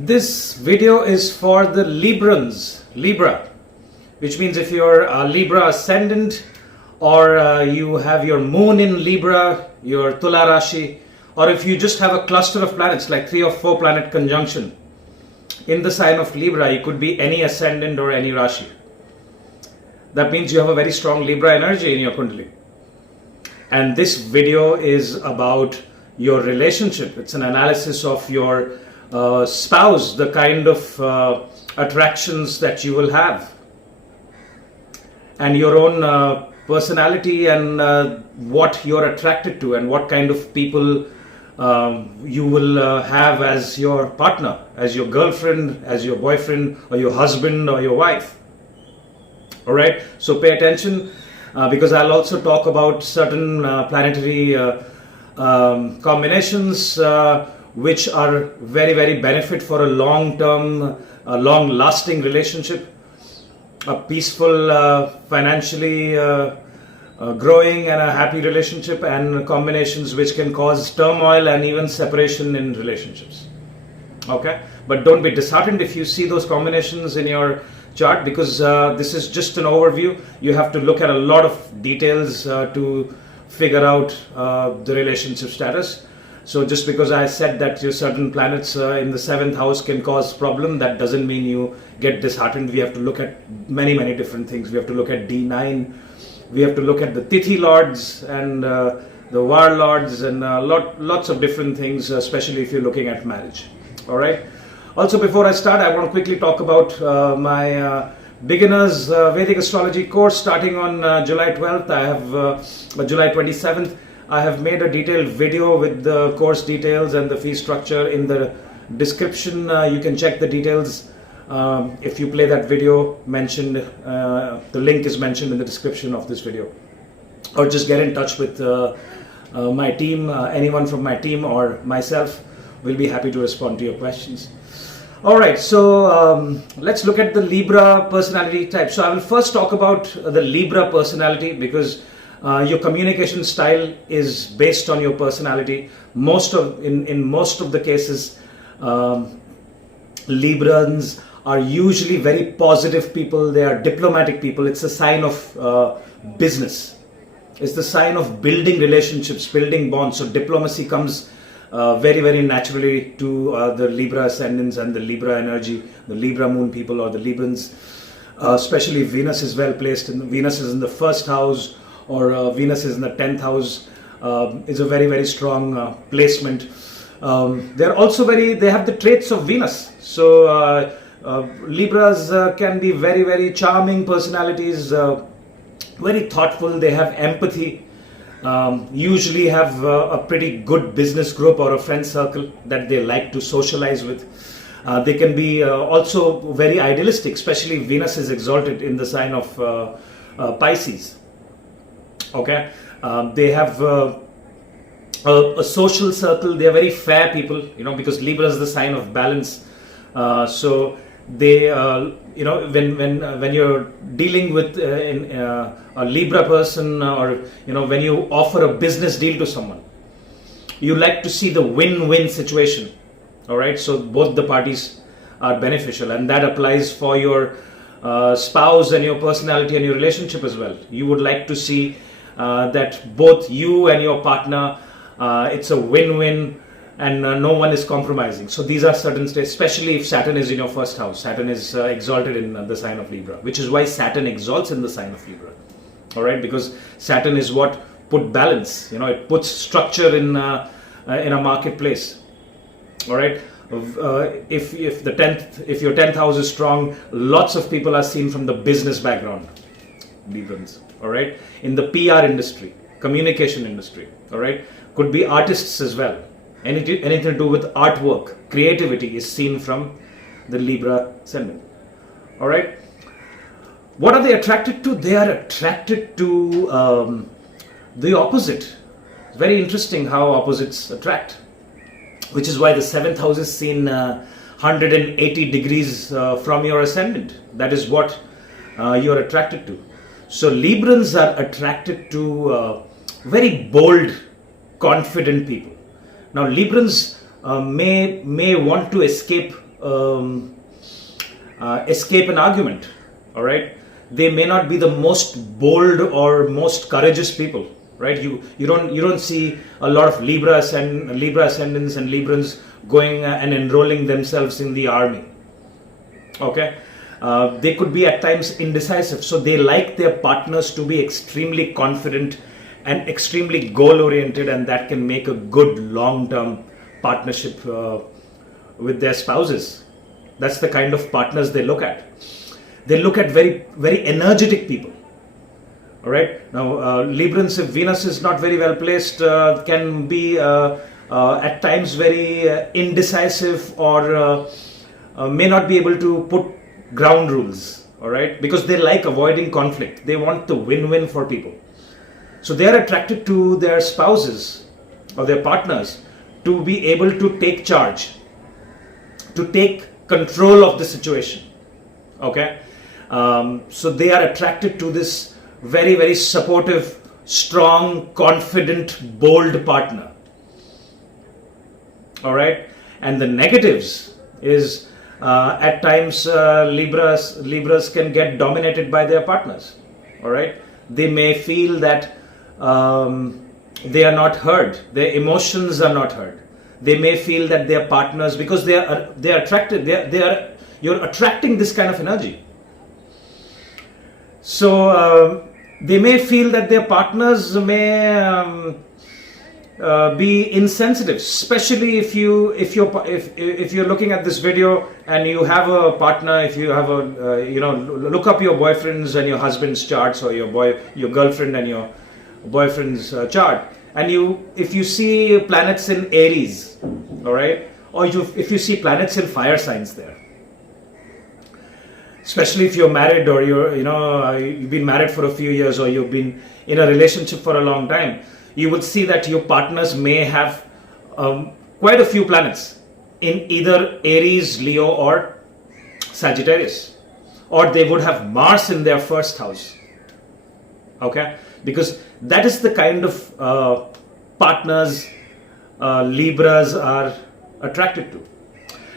This video is for the Librans, Libra, which means if you're a Libra Ascendant or you have your moon in Libra, your Tula Rashi, or if you just have a cluster of planets like 3 or 4 planet conjunction in the sign of Libra, it could be any Ascendant or any Rashi. That means you have a very strong Libra energy in your Kundali. And this video is about your relationship. It's an analysis of your spouse, the kind of attractions that you will have, and your own personality, and what you're attracted to, and what kind of people you will have as your partner, as your girlfriend, as your boyfriend, or your husband, or your wife. Alright, so pay attention because I'll also talk about certain planetary combinations which are very, very benefit for a long-term, long-lasting relationship, a peaceful, financially growing and a happy relationship, and combinations which can cause turmoil and even separation in relationships. Okay, but don't be disheartened if you see those combinations in your chart, because this is just an overview. You have to look at a lot of details to figure out the relationship status. So just because I said that your certain planets in the 7th house can cause problem, that doesn't mean you get disheartened. We have to look at many different things. We have to look at D9. We have to look at the Tithi lords and the Var lords, and lots of different things, especially if you're looking at marriage. All right. Also, before I start, I want to quickly talk about my beginners Vedic astrology course starting on July 12th. I have July 27th. I have made a detailed video with the course details and the fee structure in the description. You can check the details if you play that video mentioned. The link is mentioned in the description of this video. Or just get in touch with my team, anyone from my team or myself. We'll be happy to respond to your questions. Alright, so let's look at the Libra personality type. So I will first talk about the Libra personality, because your communication style is based on your personality. In most of the cases, Librans are usually very positive people. They are diplomatic people. It's a sign of business. It's the sign of building relationships, building bonds. So diplomacy comes very naturally to the Libra ascendants and the Libra energy, the Libra moon people or the Librans. Especially Venus is well placed. Venus is in the 1st house, or Venus is in the 10th house. Is a very strong placement. They're also they have the traits of Venus. So Libras can be very charming personalities, very thoughtful. They have empathy. Usually have a pretty good business group or a friend circle that they like to socialize with. They can be also very idealistic, especially Venus is exalted in the sign of Pisces. Okay, they have a social circle. They are very fair people, because Libra is the sign of balance. So they, when you're dealing with a Libra person, or when you offer a business deal to someone, you like to see the win-win situation. All right, so both the parties are beneficial, and that applies for your spouse and your personality and your relationship as well. You would like to see that both you and your partner, it's a win-win, and no one is compromising. So these are certain states, especially if Saturn is in your 1st house. Saturn is exalted in the sign of Libra, which is why Saturn exalts in the sign of Libra. All right, because Saturn is what put balance. It puts structure in a marketplace. All right. If your 10th house is strong, lots of people are seen from the business background, Librans. All right, in the PR industry, communication industry. All right, could be artists as well. Anything to do with artwork, creativity is seen from the Libra ascendant. All right, what are they attracted to? They are attracted to the opposite. It's very interesting how opposites attract, which is why the 7th house is seen 180 degrees from your ascendant. That is what you're attracted to. So Librans are attracted to very bold, confident people. Now Librans may want to escape um, escape an argument. All right, they may not be the most bold or most courageous people, right? You don't see a lot of Libra ascendants and Librans going and enrolling themselves in the army. Okay, they could be at times indecisive, so they like their partners to be extremely confident and extremely goal oriented, and that can make a good long term partnership with their spouses. That's the kind of partners they look at. They look at very, very energetic people. All right. Now, Librans, if Venus is not very well placed, can be at times very indecisive, or may not be able to put ground rules. All right, because they like avoiding conflict. They want the win-win for people. So they are attracted to their spouses or their partners to be able to take charge, to take control of the situation. Okay, so they are attracted to this very, very supportive, strong, confident, bold partner. All right, and the negatives is at times Libras can get dominated by their partners. All right, they may feel that they are not heard, their emotions are not heard. They may feel that their partners, because they are attracted, you're attracting this kind of energy. So they may feel that their partners may be insensitive, especially if you're looking at this video and you have a partner. If you have look up your boyfriend's and your husband's charts, or your girlfriend and your boyfriend's chart, and if you see planets in Aries, all right, or if you see planets in fire signs there, especially if you're married, or you've been married for a few years, or you've been in a relationship for a long time, you would see that your partners may have quite a few planets in either Aries, Leo, or Sagittarius, or they would have Mars in their first house. Okay, because that is the kind of partners Libras are attracted to.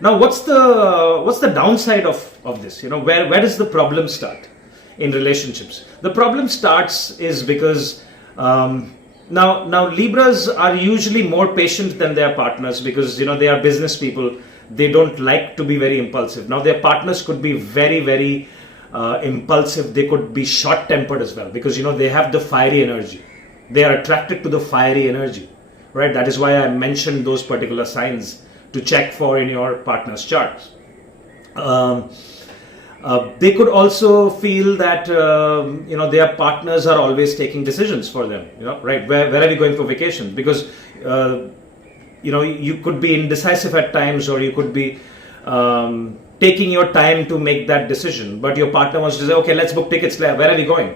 Now, what's the downside of this? Where does the problem start in relationships? The problem starts is because now Libras are usually more patient than their partners, because they are business people. They don't like to be very impulsive. Now, their partners could be very, very impulsive. They could be short-tempered as well, because they have the fiery energy. They are attracted to the fiery energy, right? That is why I mentioned those particular signs to check for in your partner's charts. They could also feel that their partners are always taking decisions for them. Right? Where are we going for vacation? Because you could be indecisive at times, or you could be taking your time to make that decision. But your partner wants to say, okay, let's book tickets. Where are we going?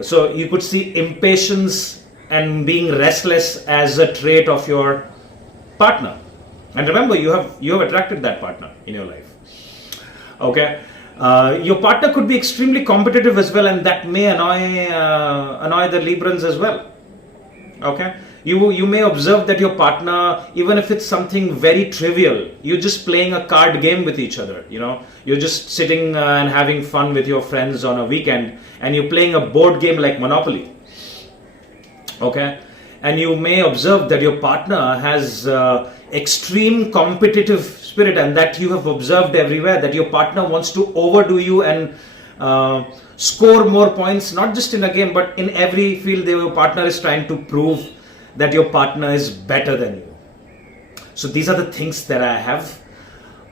So you could see impatience and being restless as a trait of your partner. And remember, you have attracted that partner in your life. Okay. Your partner could be extremely competitive as well, and that may annoy the Librans as well. Okay, you may observe that your partner, even if it's something very trivial, you're just playing a card game with each other. You're just sitting and having fun with your friends on a weekend, and you're playing a board game like Monopoly. Okay, and you may observe that your partner has extreme competitive spirit, and that you have observed everywhere, that your partner wants to overdo you and score more points, not just in a game, but in every field. Your partner is trying to prove that your partner is better than you. So these are the things that I have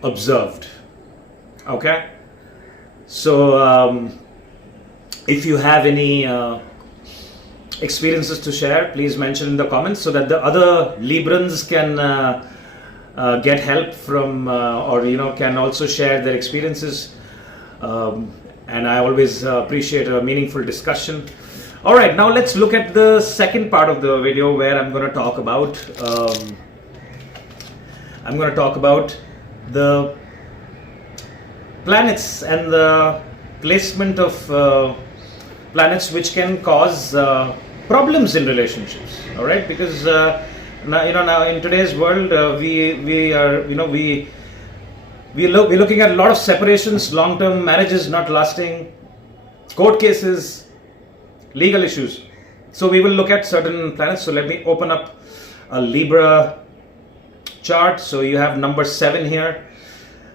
observed. Okay, so if you have any experiences to share, please mention in the comments, so that the other Librans can get help from, or can also share their experiences. And I always appreciate a meaningful discussion. All right, now let's look at the second part of the video, where I'm going to talk about the planets and the placement of planets which can cause problems in relationships. All right, because now in today's world we We're looking at a lot of separations, long-term marriages not lasting, court cases, legal issues. So we will look at certain planets. So let me open up a Libra chart. So you have number 7 here.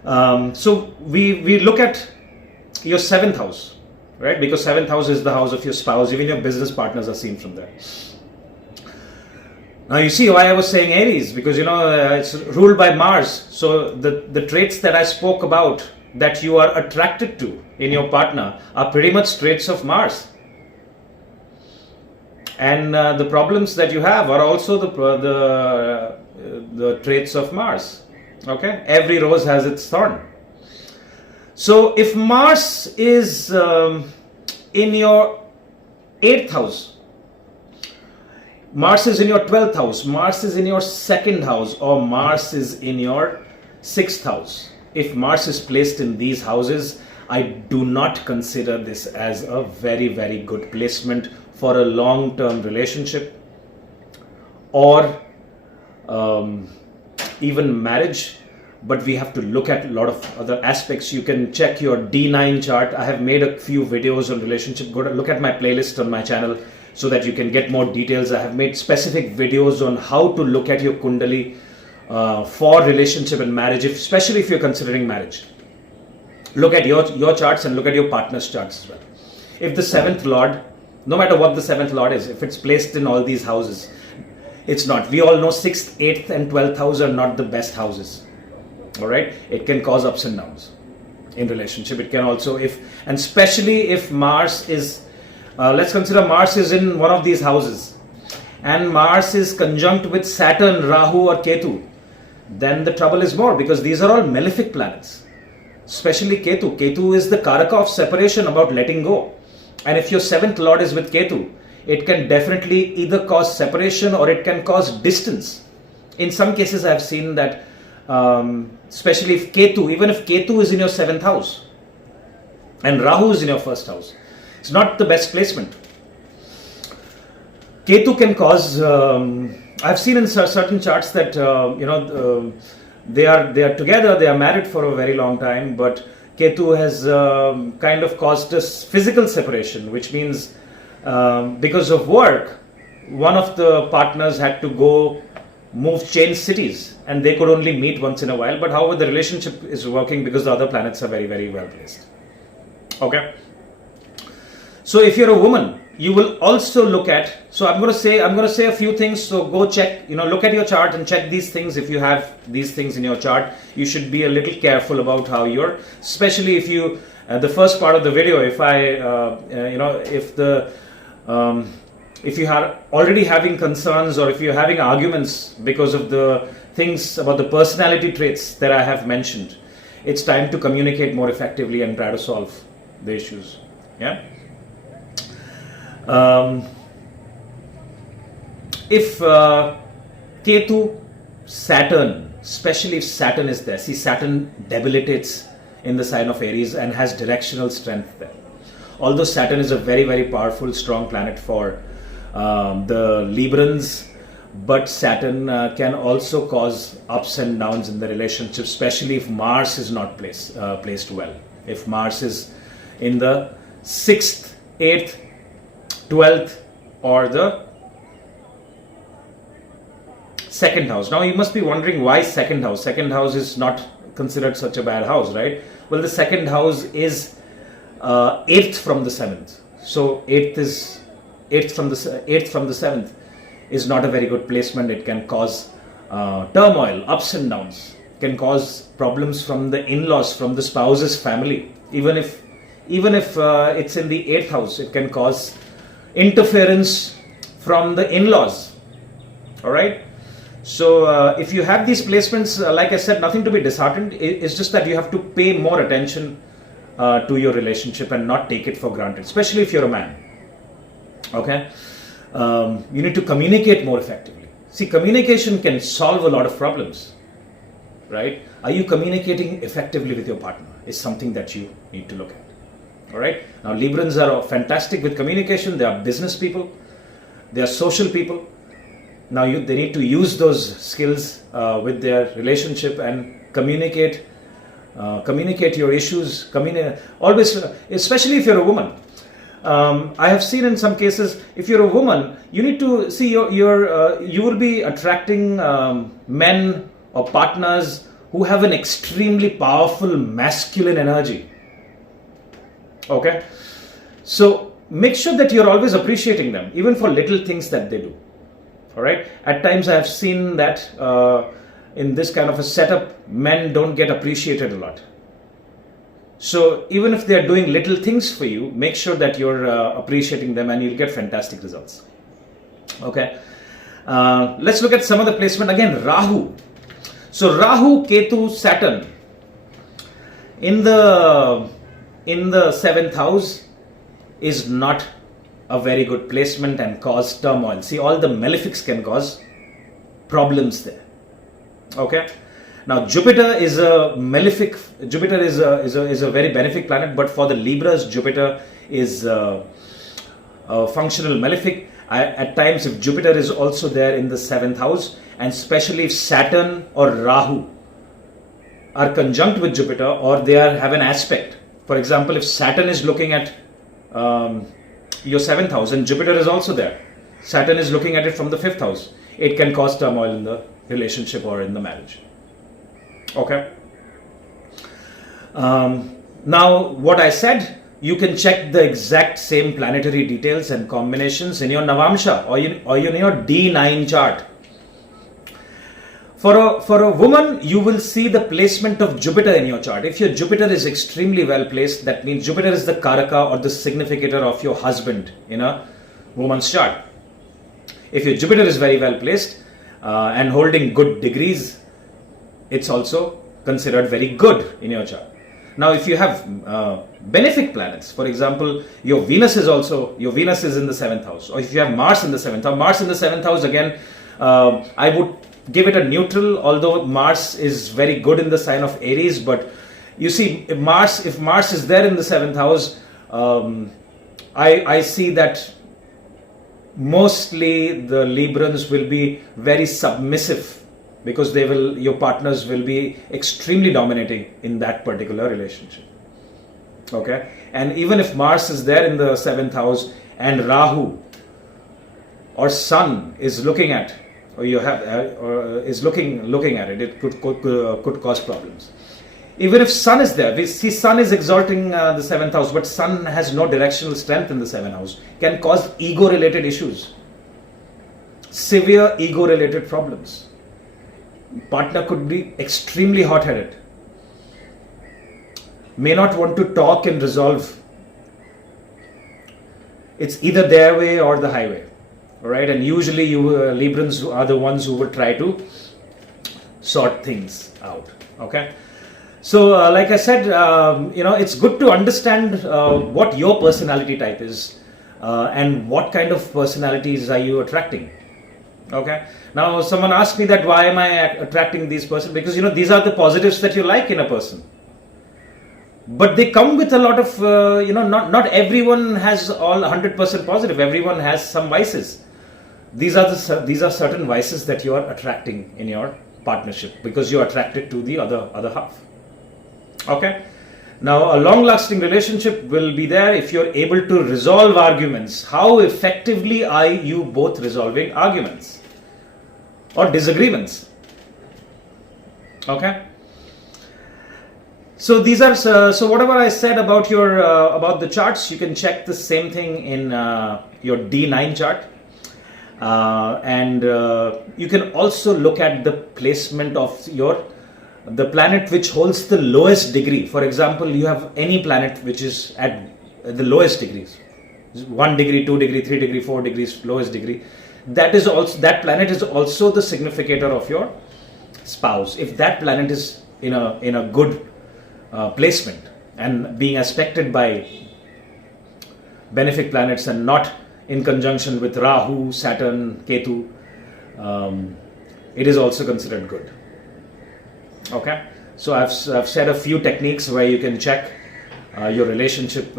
So we look at your 7th house, right? Because 7th house is the house of your spouse. Even your business partners are seen from there. Now you see why I was saying Aries, because it's ruled by Mars. So the traits that I spoke about that you are attracted to in your partner are pretty much traits of Mars. And the problems that you have are also the traits of Mars. Okay, every rose has its thorn. So if Mars is in your 8th house, Mars is in your 12th house, Mars is in your 2nd house, or Mars is in your 6th house. If Mars is placed in these houses, I do not consider this as a very, very good placement for a long-term relationship or even marriage. But we have to look at a lot of other aspects. You can check your D9 chart. I have made a few videos on relationship. Go to look at my playlist on my channel so that you can get more details. I have made specific videos on how to look at your Kundali for relationship and marriage, especially if you're considering marriage. Look at your charts and look at your partner's charts as well. If the 7th Lord, no matter what the 7th Lord is, if it's placed in all these houses, it's not. We all know 6th, 8th and 12th house are not the best houses. All right, it can cause ups and downs in relationship. It can also, and especially if Mars is, let's consider Mars is in one of these houses and Mars is conjunct with Saturn, Rahu or Ketu, then the trouble is more, because these are all malefic planets, especially Ketu. Ketu is the Karaka of separation, about letting go. And if your 7th Lord is with Ketu, it can definitely either cause separation or it can cause distance. In some cases I have seen that especially if Ketu, even if Ketu is in your 7th house and Rahu is in your 1st house, it's not the best placement. Ketu can cause, I've seen in certain charts that they are together, they are married for a very long time, but Ketu has kind of caused us physical separation, which means because of work, one of the partners had to change cities, and they could only meet once in a while. But however, the relationship is working because the other planets are very, very well placed. Okay. So if you're a woman, you will also look at, so I'm going to say a few things. So go check, look at your chart and check these things. If you have these things in your chart, you should be a little careful about how you're, especially if you, the first part of the video, if you are already having concerns or if you're having arguments because of the things about the personality traits that I have mentioned, it's time to communicate more effectively and try to solve the issues. Yeah. If Ketu, Saturn, especially if Saturn is there, see, Saturn debilitates in the sign of Aries and has directional strength there. Although Saturn is a very, very powerful, strong planet for the Librans, but Saturn can also cause ups and downs in the relationship, especially if Mars is not placed well. If Mars is in the 6th, 8th, 12th or the 2nd house. Now you must be wondering why 2nd house. 2nd house is not considered such a bad house, right? Well, the 2nd house is 8th from the 7th. So 8th from the 7th is not a very good placement. It can cause turmoil, ups and downs. It can cause problems from the in-laws, from the spouse's family. Even if it's in the 8th house, it can cause interference from the in-laws. All right. So if you have these placements, like I said, nothing to be disheartened. It's just that you have to pay more attention to your relationship and not take it for granted, especially if you're a man. Okay. You need to communicate more effectively. See, communication can solve a lot of problems, right? Are you communicating effectively with your partner is something that you need to look at. All right. Now, Librans are fantastic with communication. They are business people. They are social people. Now, they need to use those skills with their relationship and communicate communicate your issues, always, especially if you're a woman. I have seen in some cases, if you're a woman, you need to see you will be attracting men or partners who have an extremely powerful masculine energy. Okay, so make sure that you're always appreciating them, even for little things that they do. All right. At times I have seen that in this kind of a setup, men don't get appreciated a lot. So even if they're doing little things for you, make sure that you're appreciating them, and you'll get fantastic results. Okay. Let's look at some of the placement. Again, Rahu. So Rahu, Ketu, Saturn in the 7th house is not a very good placement and cause turmoil. See, all the malefics can cause problems there. Okay. Now Jupiter is a malefic. Jupiter is a very benefic planet, but for the Libras, Jupiter is a functional malefic. At times, if Jupiter is also there in the 7th house, and especially if Saturn or Rahu are conjunct with Jupiter, or they have an aspect. For example, if Saturn is looking at your 7th house and Jupiter is also there, Saturn is looking at it from the 5th house, it can cause turmoil in the relationship or in the marriage. Okay. Now, what I said, you can check the exact same planetary details and combinations in your Navamsha or in your D9 chart. For a woman, you will see the placement of Jupiter in your chart. If your Jupiter is extremely well placed, that means Jupiter is the Karaka or the significator of your husband in a woman's chart. If your Jupiter is very well placed and holding good degrees, it's also considered very good in your chart. Now, if you have benefic planets, for example, your Venus is in the 7th house, or if you have Mars in the 7th house, Mars in the 7th house, again, I would give it a neutral, although Mars is very good in the sign of Aries. But you see, if Mars is there in the 7th house, I see that mostly the Librans will be very submissive, because your partners will be extremely dominating in that particular relationship. Okay, and even if Mars is there in the 7th house and Rahu or Sun is looking at, or is looking at it, it could cause problems. Even if Sun is there, we see Sun is exalting the 7th house, but Sun has no directional strength in the 7th house, can cause ego-related issues, severe ego-related problems. Partner could be extremely hot-headed, may not want to talk and resolve. It's either their way or the highway. All right, and usually you Librans are the ones who will try to sort things out. Okay, so like I said, it's good to understand what your personality type is and what kind of personalities are you attracting. Okay, now someone asked me that why am I attracting these persons? Because these are the positives that you like in a person, but they come with a lot of not everyone has all 100% positive. Everyone has some vices. These are certain vices that you are attracting in your partnership, because you are attracted to the other half. Okay, now a long-lasting relationship will be there if you're able to resolve arguments. How effectively are you both resolving arguments or disagreements? Okay, so these are so whatever I said about your about the charts, you can check the same thing in your D9 chart. And you can also look at the placement of the planet which holds the lowest degree. For example, you have any planet which is at the lowest degrees, 1 degree, 2 degree, 3 degree, 4 degrees, lowest degree. That planet is also the significator of your spouse. If that planet is in a good placement and being aspected by benefic planets and not in conjunction with Rahu, Saturn, Ketu, it is also considered good. Okay, so I've said a few techniques where you can check your relationships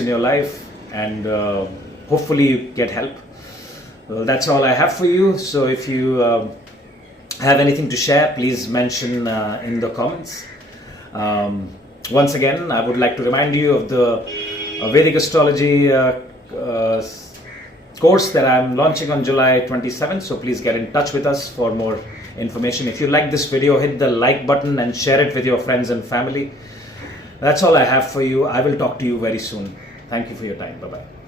in your life, and hopefully you get help. Well, that's all I have for you. So if you have anything to share, please mention in the comments. Once again, I would like to remind you of the Vedic Astrology course that I'm launching on July 27th. So please get in touch with us for more information. If you like this video, hit the like button and share it with your friends and family. That's all I have for you. I will talk to you very soon. Thank you for your time. Bye-bye.